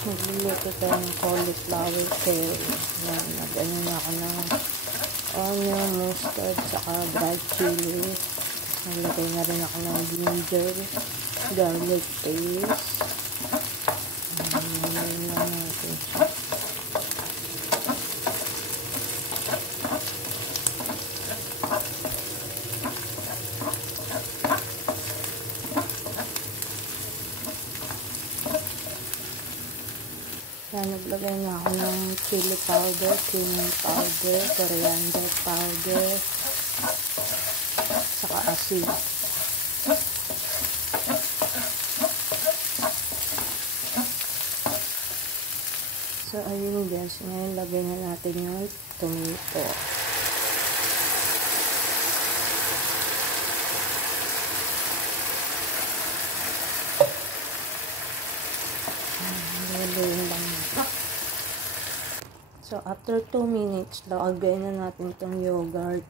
Magluluto tayo ng cauliflower kale. Yan, nag-ano na ako ng onion, mustard, saka dried chili. Naglagay na rin ako ng ginger, garlic paste. Ngayon na natin siya. Yan, naglagay na ako ng chili powder, cumin powder, coriander powder, saka asin. So, ayun guys. Ngayon, lagay na natin yung tomato. So, after 2 minutes, lagay na natin itong yogurt.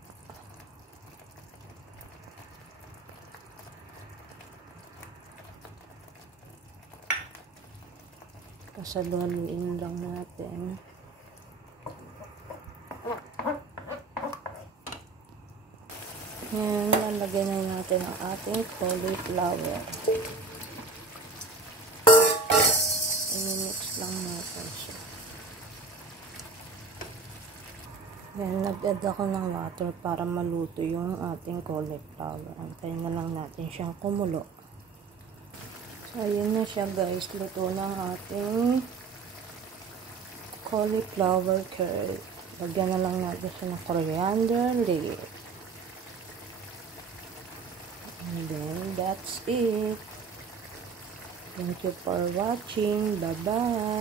Kasaluin lang natin. Ngayon, lalagay na natin ang ating cauliflower. I-mix lang natin siya. Then, nag-add ako ng water para maluto yung ating cauliflower. Antayin na lang natin siyang kumulo. So, ayun na siya guys. Luto na ang ating cauliflower curd. Lagyan na lang natin siya ng coriander leaf. And then, that's it. Thank you for watching. Bye-bye.